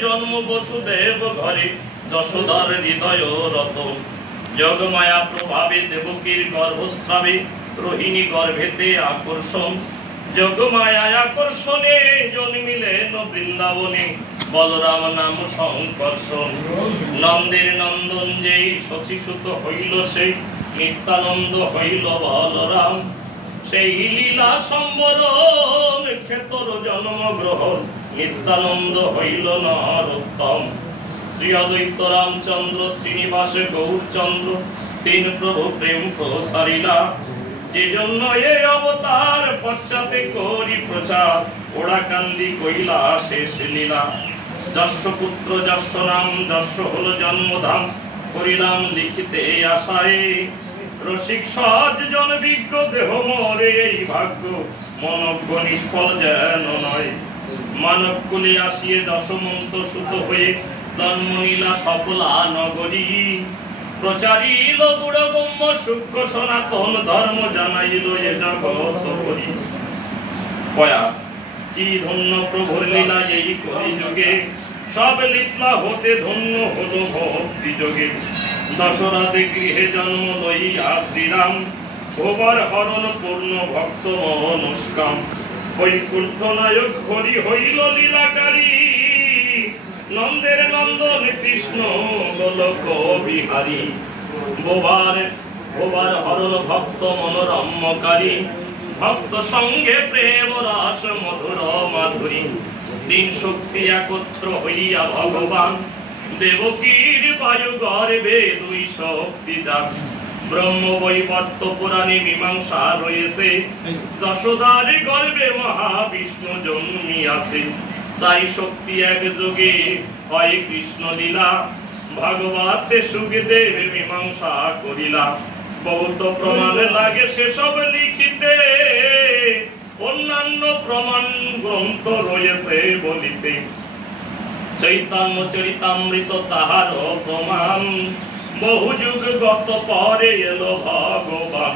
জন্ম বসুদেব ঘরে যশোদার হৃদয় রতন যোগমায়া প্রভাবে দেবকীর গর্ভস্রাবে রোহিণী গর্ভেতে আকর্ষণ যোগমায়া আকর্ষণে জন্মিলেন বৃন্দাবনে বলরাম নাম সংকর্ষণ নন্দের নন্দন যেই শচীসুত হইল সেই নিত্যানন্দ হইল বলরাম সেই লীলা সম্বরণ ক্ষেতর জন্মগ্রহণ নিত্যানন্দ হইল নরোত্তম শ্রী অদ্বৈত রামচন্দ্র শ্রীনিবাস গৌরচন্দ্র তিন প্রভু প্রেম প্রসারিলা যে জন্য এই অবতার পশ্চাতে করি প্রচার ওড়া কান্দি কইলা শেষ লীলা যশ পুত্র যশ নাম যশ হল জন্মধাম করিলাম লিখিতে আশায় রসিক সহজ জন বিজ্ঞ দেহ মরে এই ভাগ্য মনজ্ঞ নিষ্ফল যেন নয় মানব কুলে আসিয়ে দশমন্ত সুত হয়ে জন্ম নিলা সফলা নগরী প্রচারিল গুড়গম্য সূক্ষ্ম সনাতন ধর্ম জানাইল এ জগৎ করি কয়া কি ধন্য প্রভুর লীলা এই কলিযুগে সব লীলা হতে ধন্য হলো ভক্তি যোগে দশরথে গৃহে জন্ম লইয়া শ্রীরাম ভোবার হরণ পূর্ণ ভক্ত মনস্কাম বৈকুণ্ঠ নায়ক হরি হইল লীলাকারী নন্দের নন্দন কৃষ্ণ গোলক বিহারী ভোবার হরণ ভক্ত মনোরম্যকারী ভক্ত সঙ্গে প্রেম রস মধুর মাধুরী তিন শক্তি একত্র হইয়া ভগবান দেবকীর বায়ু গর্ভে দুই শক্তি দান ব্রহ্ম বৈবর্ত পুরাণে মীমাংসা রয়েছে যশোদার গর্ভে মহাবিষ্ণু জন্মিয়াছে চাই শক্তি এক যোগে হয় কৃষ্ণ লীলা ভাগবতে সুখদেব মীমাংসা করিলা বহুত প্রমাণ লাগে সেসব লিখিতে অন্যান্য প্রমাণ গ্রন্থ রয়েছে বলিতে চৈতন্য চরিতামৃত তাহার প্রমাণ বহু যুগ গত পরে এলো ভগবান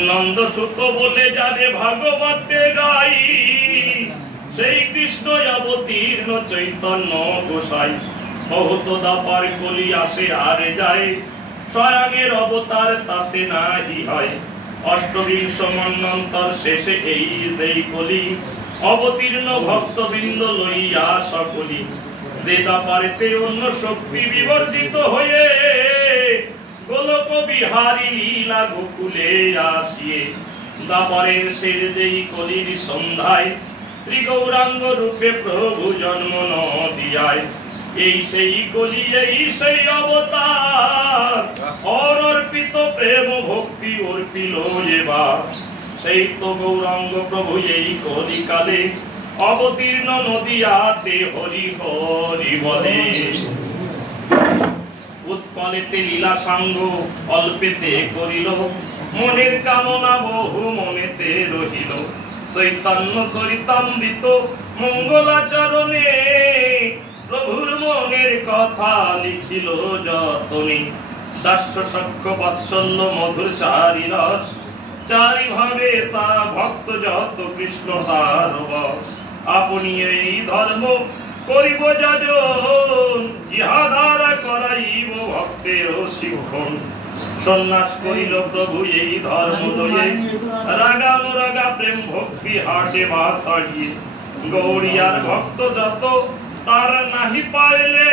নন্দ সুত বলে যারে ভাগবতে গাই সেই কৃষ্ণ অবতীর্ণ চৈতন্য গোসাই বহুত দাপার কলি আসে আর যায় স্বয়ংের অবতার তাতে নাহি হয় অষ্টবিংশ মন্বন্তর শেষে এই যেই কলি অবতীর্ণ ভক্তবৃন্দ লইয়া সকলি যে দাপারেতে অন্য শক্তি বিবর্জিত হয়ে গোলক বিহারী লীলা গোকুলে আসিয়ে দাপারের শেষ যেই কলির সন্ধ্যায় শ্রী গৌরাঙ্গ রূপে প্রভু জন্ম ন দিয়ায় এই সেই কলি এই সেই অবতার অর্পিত প্রেম ভক্তি অর্পিল এবার সেই তো গৌরাঙ্গ প্রভু এই কলিকালে অবতীর্ণ নদিয়াতে হরি হরি বলে উৎকলেতে লীলা সাঙ্গ অল্পেতে করিল মনের কামনা বহু মনেতে রহিল চৈতন্য চরিতামৃত মঙ্গলাচরণে প্রভুর মনের কথা লিখিল যতনে দাস্য সখ্য বাৎসল্য মধুর চারি রস চারি ভাবে সা ভক্ত যত কৃষ্ণ তার আপনি এই ধর্ম করিব যাজন ইহা দ্বারা করাইব ভক্তের শিক্ষণ সন্ন্যাস করিল প্রভু এই ধর্ম লয়ে রাগানুরাগা প্রেম ভক্তি হাটে বা ছাড়িয়ে গৌরিয়ার ভক্ত যত তার নাহি পাইলে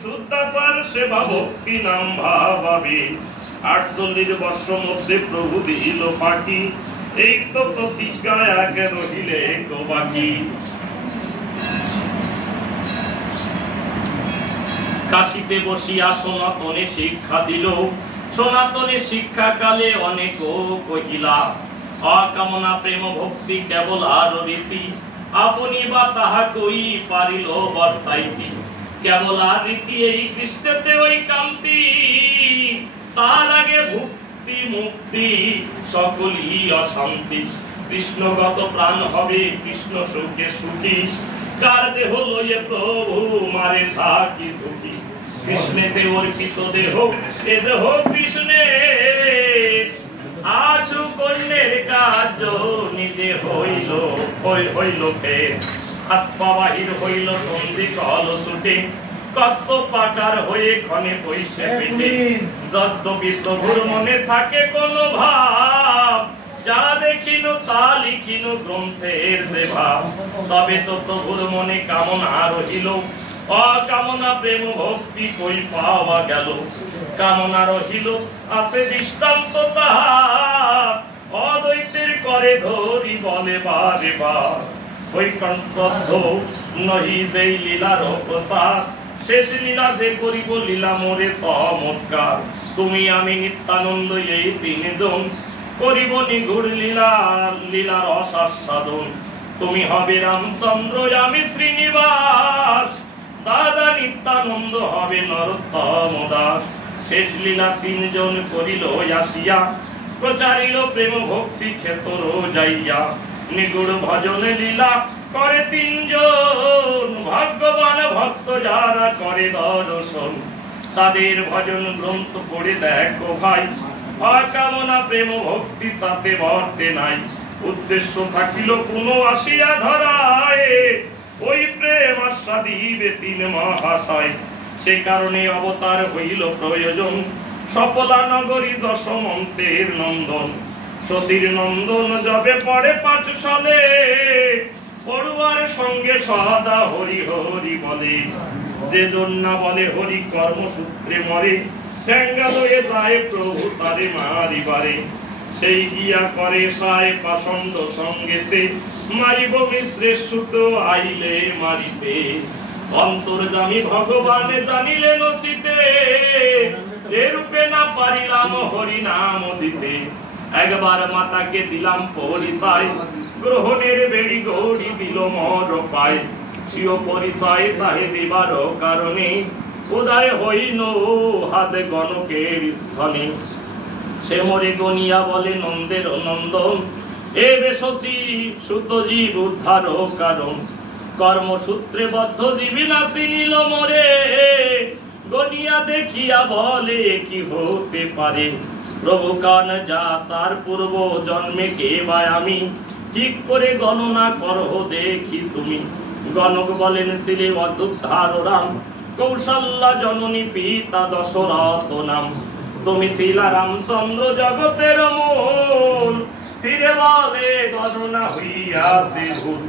শুদ্ধাচার সেবা ভক্তি নাম ভাবে 48 বর্ষ মধ্যে প্রভু দিল পাখি এই তো প্রতিজ্ঞা আগে রহিলে বাকি কাশীতে বসিয়া সনাতনে শিক্ষা দিল সনাতনে শিক্ষা কালে অনেক কহিলা অকামনা প্রেম ভক্তি কেবল আর রীতি আপনি বা তাহা কই পারিল বর্তাইতি কেবল আর রীতি এই কৃষ্ণতে ওই কান্তি তার আগে ভক্তি মুক্তি সকলই অশান্তি কৃষ্ণগত প্রাণ হবে কৃষ্ণ সুখে সুখী কার দেহ লয়ে প্রভু মারে থাকি সুখী কৃষ্ণেতে অর্পিত দেহ এ দেহ কৃষ্ণে আছু কন্যের কার্য নিজে হইল ফের আত্মা বাহির হইল সন্ধি কল ছুটে, কশ্যপ পাকার হয়ে ক্ষণে পয়সে পেটে। যদ্যপি প্রভুর মনে থাকে কোন ভাব, যা দেখিল তা লিখিল গ্রন্থের যে ভাব। তবে তো প্রভুর মনে কামনা রহিল, অকামনা প্রেম ভক্তি কই পাওয়া গেল। কামনা রহিল আছে দৃষ্টান্ত তাহার, অদ্বৈতের করে ধরি বলে বারে বার। বৈকণ্ঠ নহি যেই লীলার প্রসাদ, শেষ লীলা যে করিব লীলা মোরে চমৎকার। তুমি আমি নিত্যানন্দ এই তিনজন, করিব নিগুড় লীলা লীলার অসাস্বাদন। তুমি হবে রামচন্দ্র আমি শ্রীনিবাস, দাদা নিত্যানন্দ হবে নরোত্তম দাস। শেষ লীলা তিনজন করিল আসিয়া, প্রচারিল প্রেম ভক্তি ক্ষেত্র যাইয়া। নিগুড় ভজনে লীলা করে তিনজন, ভাগ্যবান ভক্ত যারা করে দর্শন। তাদের ভজন গ্রন্থ পড়ে দেখো ভাই, অকামনা প্রেম ভক্তি তাতে বর্তে নাই। উদ্দেশ্য থাকিল কোনো আসিয়া ধরায়, ওই প্রেম আস্বাদিবে তিন মহাশয়। সে কারণে অবতার হইল প্রয়োজন, সফলা নগরী দশমন্তের নন্দন। শশীর নন্দন যবে পড়ে পাঠশালে, পড়ুয়ার সঙ্গে সদা হরি হরি বলে। যে জন্যা বলে হরি কর্মসূত্রে মরে, ঠেঙ্গা লয়ে যায় প্রভু তারে মারিবারে। সেই গিয়া করে সায় পাষণ্ড সঙ্গেতে, মারিব মিশ্রের সুত আইলে মারিতে। অন্তর্যামী ভগবান জানিলেন শীতে, এরূপে না পারিলাম হরি নাম দিতে। একবার মাতাকে দিলাম পরিচয়, গ্রহণের বেড়ি গৌড়ি দিল মর পায়। স্বীয় পরিচয় তাহে দিবার কারণে, উদয় হইল হাতে গণকের স্থলে। সে মরে গনিয়া বলে নন্দের নন্দন, এ বেশী শুদ্ধ জীব উদ্ধার কারণ। কর্মসূত্রে বদ্ধ জীবী নাসি নিল মরে, গনিয়া দেখিয়া বলে কি হতে পারে। প্রভু কান যা তার পূর্ব জন্মে কে বা আমি, ঠিক করে গণনা করহ দেখি তুমি। গণক বলেন ছিলে অযোধ্যার রাম, কৌশল্যা জননী পিতা দশরথ নাম। তুমি ছিলা রামচন্দ্র জগতের মূল, ফিরে বলে গণনা হইয়াছে ভুল।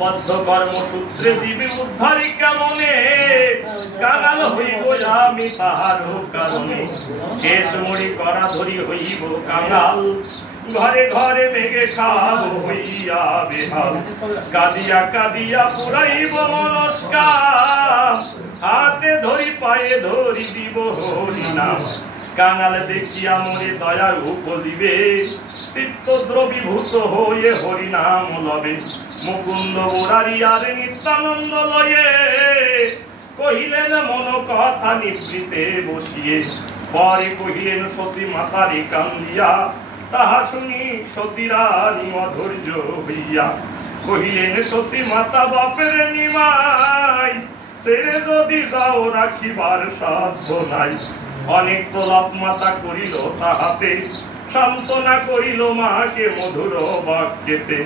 বদ্ধ কর্মসূত্রে দিবি উদ্ধারি কেমনে, কাঙাল হইব আমি তাহার কারণে। শেষ মরি করা ধরি হইব কাঙাল, ঘরে ঘরে মেঘে খাব হইয়া বেহাল। কাঁদিয়া কাঁদিয়া পুরাইব মনস্কার, হাতে ধরি পায়ে ধরি দিব হরি নাম। কাঙাল দেখিয়া মরে দয়া রূপ দিবে, চিত্ত দ্রবীভূত হয়ে হরি নাম লবে। মুকুন্দ মুরারি আর নিত্যানন্দ লয়ে, কহিলেন মন কথা নিবৃতে বসিয়ে। পরে কহিলেন শশী মাতারি কান্দিয়া, তাহা শুনি শশীরানী অধৈর্য হইয়া। কহিলেন শশী মাতা বাপের নিমাই, ছেড়ে যদি যাও রাখিবার সাধ্য নাই। অনেক প্রলাপ মাতা করিল তাহাতে, সান্ত্বনা করিল মাকে মধুর বাক্যেতে।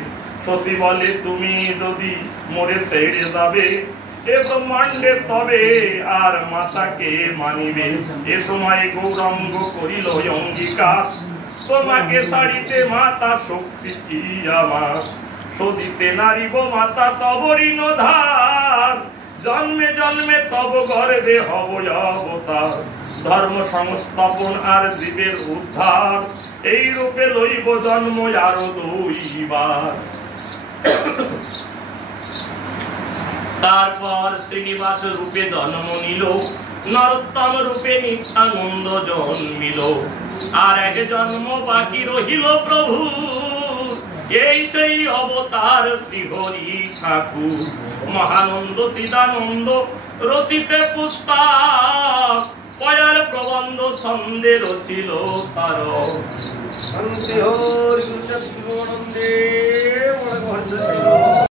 শশী বলে তুমি যদি মোরে ছেড়ে যাবে, এ ব্রহ্মাণ্ডে তবে আর মাতাকে মানিবে। এ সময় গৌরাঙ্গ করিল অঙ্গীকার, তোমাকে ছাড়িতে মাতা শক্তি কি আমার। সদিতে নারিব মাতা তব ঋণ ধার, জন্মে জন্মে তব গর্বে হব অবতার। ধর্ম সংস্থাপন আর জীবের উদ্ধার, এই রূপে লইব জন্ম আরো দুইবার। তারপর শ্রীনিবাস রূপে জন্ম নিল, নরোত্তম রূপে নিত্যানন্দ জন্মিল। আর এক জন্ম বাকি রহিল প্রভু, এই সেই অবতার শ্রীহরি ঠাকুর। মহানন্দ চিদানন্দ রচিতে পুস্তক, পয়ার প্রবন্ধ ছন্দে রচিল তার।